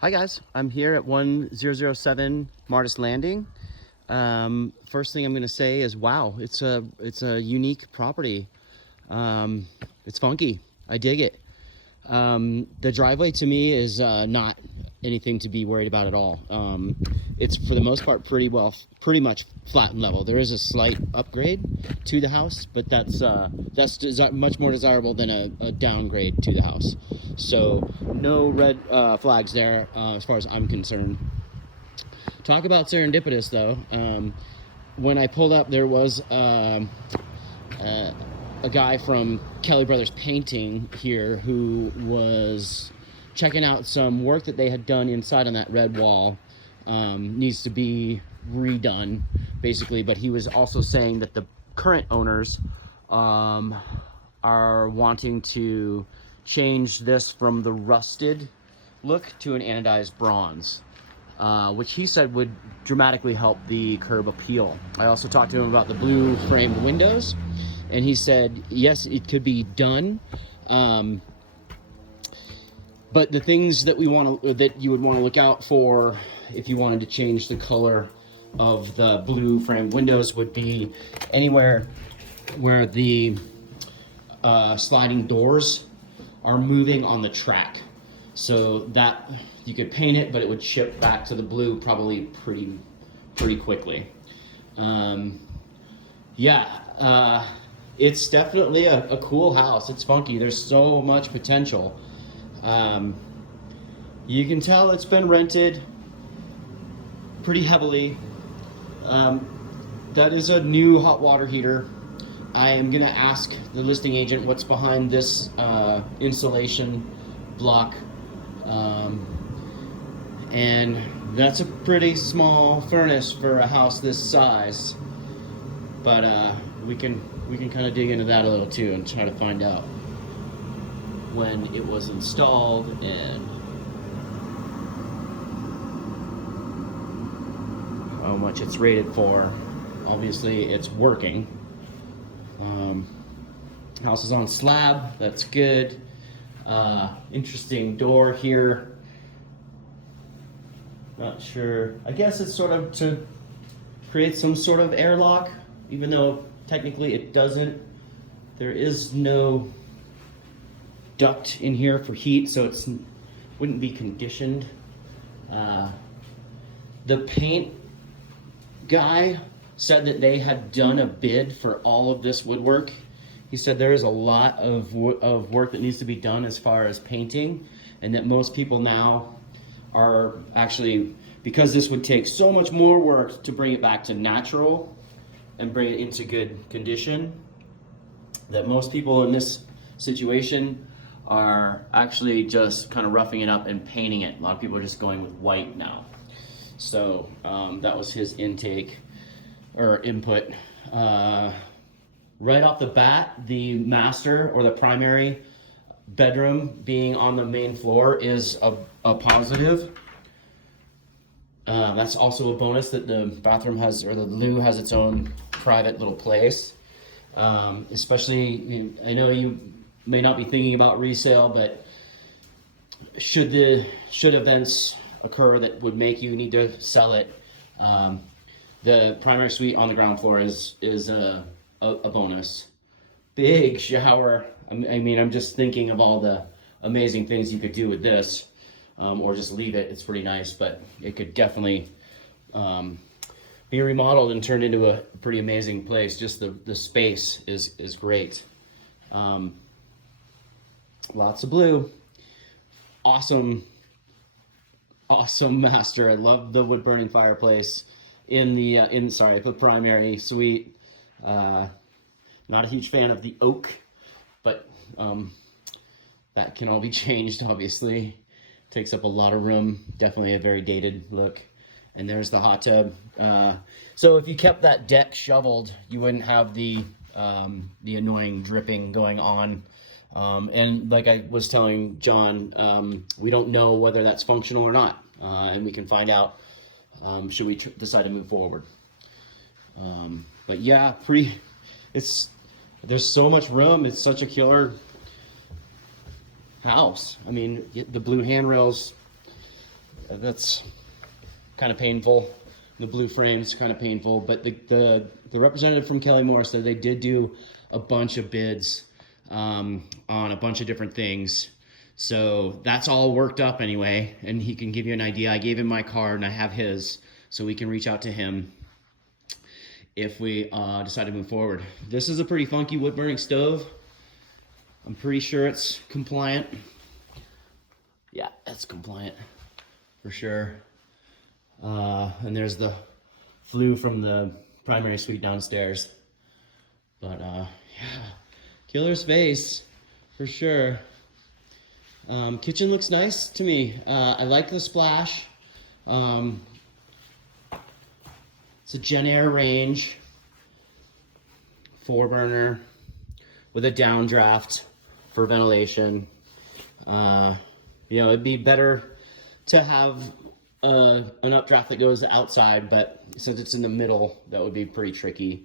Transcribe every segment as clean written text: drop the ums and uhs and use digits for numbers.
Hi guys, I'm here at 1007 Martis Landing. First thing I'm going to say is, wow, it's a unique property. It's funky. I dig it. The driveway to me is not anything to be worried about at all. It's for the most part pretty much flat and level. There is a slight upgrade to the house, but that's much more desirable than a downgrade to the house. So no red flags there as far as I'm concerned. Talk about serendipitous though. When I pulled up, there was a guy from Kelly Brothers Painting here who was checking out some work that they had done inside on that red wall. Needs to be redone basically, but he was also saying that the current owners are wanting to change this from the rusted look to an anodized bronze, which he said would dramatically help the curb appeal. I also talked to him about the blue framed windows, and he said yes, it could be done, but the things that you would want to look out for if you wanted to change the color of the blue framed windows would be anywhere where the sliding doors are moving on the track, so that you could paint it, but it would chip back to the blue probably pretty quickly. It's definitely a cool house. It's funky. There's so much potential. You can tell it's been rented pretty heavily. That is a new hot water heater. I am gonna ask the listing agent what's behind this insulation block, and that's a pretty small furnace for a house this size, but we can kind of dig into that a little too and try to find out when it was installed and how much it's rated for. Obviously it's working. House is on slab, that's good. Interesting door here. Not sure, I guess it's sort of to create some sort of airlock, even though technically it doesn't. There is no duct in here for heat, so it wouldn't be conditioned. The paint guy said that they had done a bid for all of this woodwork. He said there is a lot of work that needs to be done as far as painting, and that most people now are actually, because this would take so much more work to bring it back to natural and bring it into good condition, that most people in this situation are actually just kind of roughing it up and painting it. A lot of people are just going with white now. So that was his intake or input. Right off the bat, the master or the primary bedroom being on the main floor is a positive. That's also a bonus that the bathroom has, or the loo has its own private little place. Especially, I know you may not be thinking about resale, but should events occur that would make you need to sell it, the primary suite on the ground floor is a bonus. Big shower. I mean, I'm just thinking of all the amazing things you could do with this, or just leave it. It's pretty nice, but it could definitely be remodeled and turned into a pretty amazing place. Just the space is great. Lots of blue. Awesome master. I love the wood burning fireplace in the primary suite. Not a huge fan of the oak, but that can all be changed, obviously. Takes up a lot of room. Definitely a very dated look. And there's the hot tub. So if you kept that deck shoveled, you wouldn't have the annoying dripping going on. And like I was telling John, we don't know whether that's functional or not. And we can find out should we decide to move forward. But yeah, there's so much room. It's such a killer house. I mean, the blue handrails That's kind of painful. The blue frame's kind of painful, but the representative from Kelly Morris said they did do a bunch of bids on a bunch of different things. So that's all worked up anyway, and he can give you an idea. I gave him my card and I have his, so we can reach out to him if we decide to move forward. This is a pretty funky wood burning stove. I'm pretty sure it's compliant. Yeah, that's compliant for sure. And there's the flue from the primary suite downstairs. But yeah, killer space for sure. Kitchen looks nice to me. I like the splash. It's a Genair range, 4-burner with a downdraft for ventilation. You know, it'd be better to have an updraft that goes outside, but since it's in the middle, that would be pretty tricky.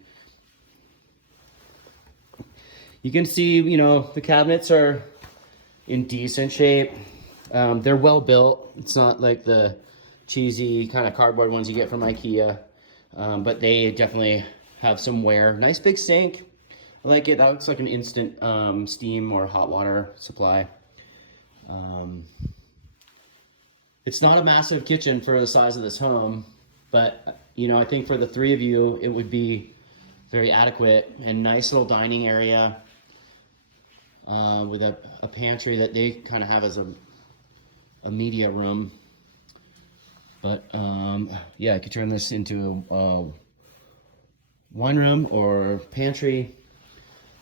You can see, you know, the cabinets are in decent shape. They're well built. It's not like the cheesy kind of cardboard ones you get from IKEA, but they definitely have some wear. Nice big sink. I like it. That looks like an instant steam or hot water supply. It's not a massive kitchen for the size of this home, but you know, I think for the 3 of you, it would be very adequate. And nice little dining area with a pantry that they kind of have as a media room. But yeah, I could turn this into a wine room or pantry.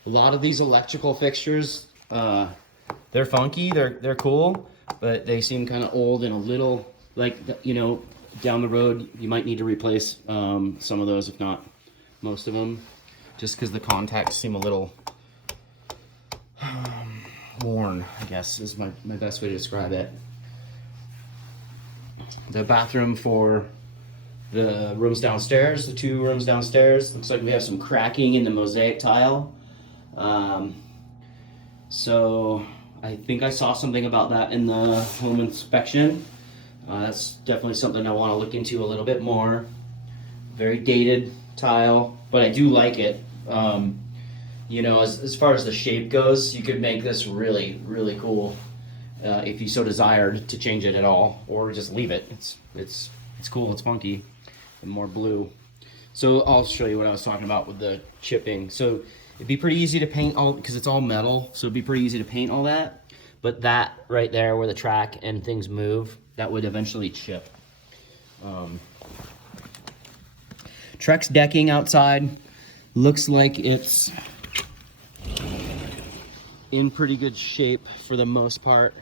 A lot of these electrical fixtures, they're funky, they're cool, but they seem kind of old and a little, like, you know, down the road you might need to replace some of those, if not most of them, just because the contacts seem a little worn, I guess is my best way to describe it. The bathroom for the rooms downstairs, the 2 rooms downstairs, looks like we have some cracking in the mosaic tile. So I think I saw something about that in the home inspection. That's definitely something I want to look into a little bit more. Very dated tile, but I do like it. You know, as far as the shape goes, you could make this really, really cool if you so desired to change it at all, or just leave it. It's cool. It's funky and more blue. So I'll show you what I was talking about with the chipping. So it'd be pretty easy to paint all, because it's all metal, so it'd be pretty easy to paint all that. But that right there where the track and things move, that would eventually chip. Trex decking outside looks like it's in pretty good shape for the most part.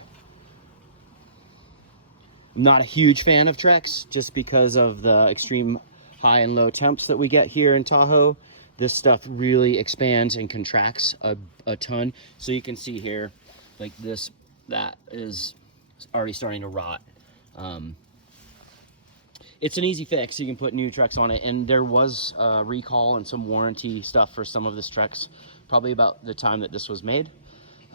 I'm not a huge fan of Trex just because of the extreme high and low temps that we get here in Tahoe. This stuff really expands and contracts a ton. So you can see here, like this, that is already starting to rot. It's an easy fix. You can put new Trex on it, and there was a recall and some warranty stuff for some of this Trex, probably about the time that this was made.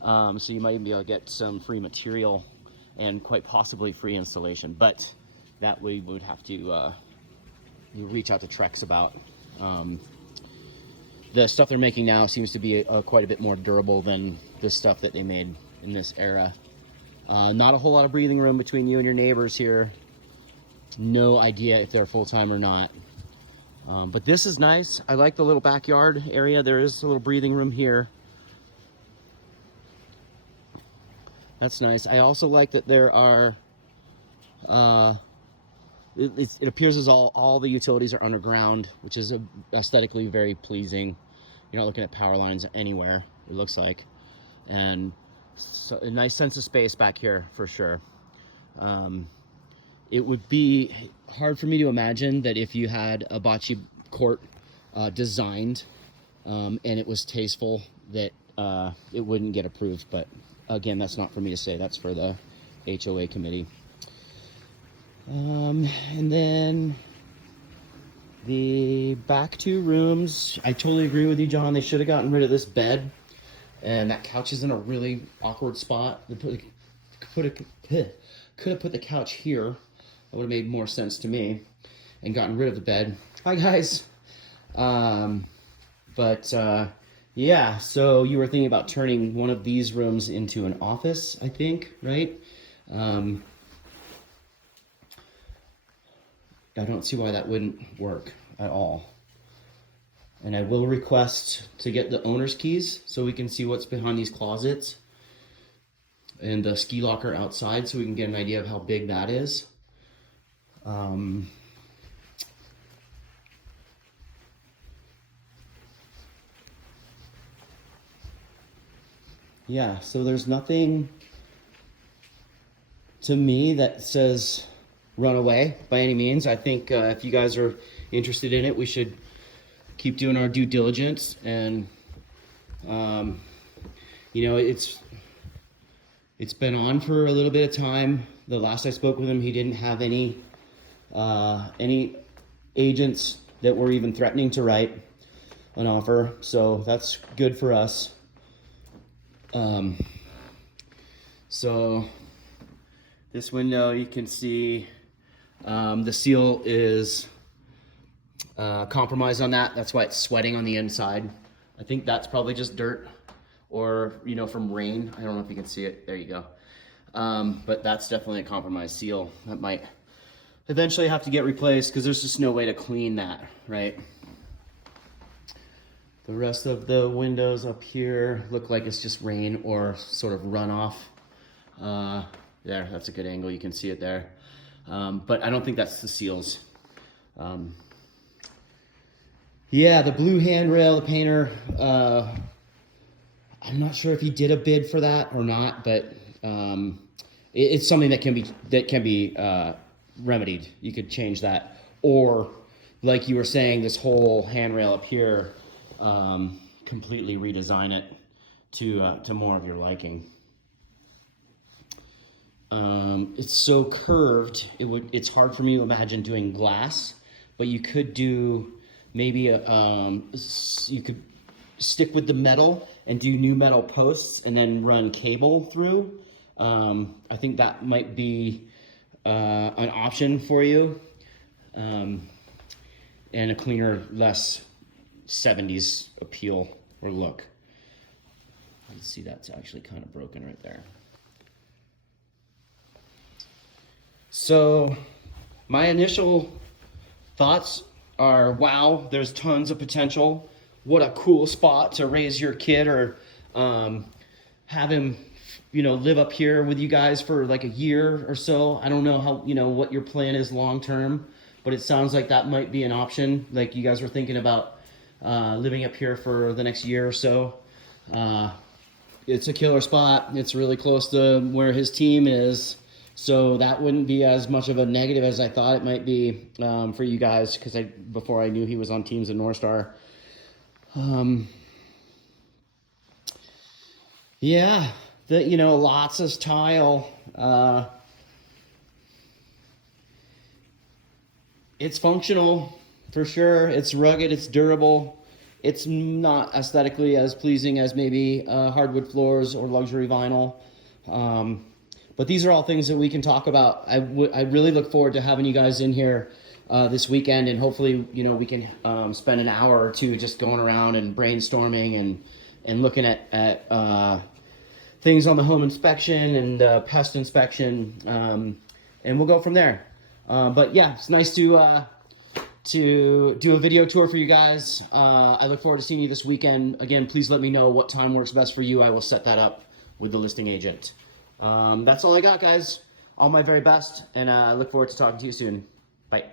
So you might even be able to get some free material and quite possibly free installation, but that we would have to you reach out to Trex about. The stuff they're making now seems to be quite a bit more durable than the stuff that they made in this era. Not a whole lot of breathing room between you and your neighbors here. No idea if they're full-time or not. But this is nice. I like the little backyard area. There is a little breathing room here. That's nice. I also like that there are, it appears as all the utilities are underground, which is aesthetically very pleasing. You're not looking at power lines anywhere, it looks like. And so a nice sense of space back here for sure. It would be hard for me to imagine that if you had a bocce court designed and it was tasteful, that it wouldn't get approved. But again, that's not for me to say, that's for the HOA committee. And then the back 2 rooms, I totally agree with you, John. They should have gotten rid of this bed, and that couch is in a really awkward spot. They could have put the couch here, That would have made more sense to me, and gotten rid of the bed. Hi guys. Yeah, so you were thinking about turning one of these rooms into an office, I think, right? I don't see why that wouldn't work at all. And I will request to get the owner's keys so we can see what's behind these closets and the ski locker outside, so we can get an idea of how big that is. Yeah, so there's nothing to me that says run away by any means. I think if you guys are interested in it, we should keep doing our due diligence. And you know, it's been on for a little bit of time. The last I spoke with him, he didn't have any agents that were even threatening to write an offer, so that's good for us. So this window, you can see the seal is compromised on that. That's why it's sweating on the inside. I think that's probably just dirt, or, you know, from rain. I don't know if you can see it. There you go. But that's definitely a compromised seal. That might eventually have to get replaced because there's just no way to clean that, right? The rest of the windows up here look like it's just rain or sort of runoff. There, that's a good angle. You can see it there. But I don't think that's the seals. Yeah, the blue handrail, the painter, I'm not sure if he did a bid for that or not, but it's something that can be remedied. You could change that, or like you were saying, this whole handrail up here, completely redesign it to more of your liking. It's so curved, it's hard for me to imagine doing glass, but you could do maybe you could stick with the metal and do new metal posts and then run cable through. I think that might be an option for you, and a cleaner, less 70s appeal or look. You can see that's actually kind of broken right there. So my initial thoughts are, wow, there's tons of potential. What a cool spot to raise your kid, or have him, you know, live up here with you guys for like a year or so. I don't know how, you know, what your plan is long term, but it sounds like that might be an option. Like you guys were thinking about living up here for the next year or so. It's a killer spot. It's really close to where his team is. So that wouldn't be as much of a negative as I thought it might be for you guys, because before I knew he was on teams at Northstar. Yeah, you know, lots of tile. It's functional for sure. It's rugged. It's durable. It's not aesthetically as pleasing as maybe hardwood floors or luxury vinyl. But these are all things that we can talk about. I really look forward to having you guys in here this weekend, and hopefully, you know, we can spend an hour or two just going around and brainstorming and looking at things on the home inspection and pest inspection, and we'll go from there. But yeah, it's nice to do a video tour for you guys. I look forward to seeing you this weekend. Again, please let me know what time works best for you. I will set that up with the listing agent. That's all I got, guys. All my very best, and I look forward to talking to you soon. Bye.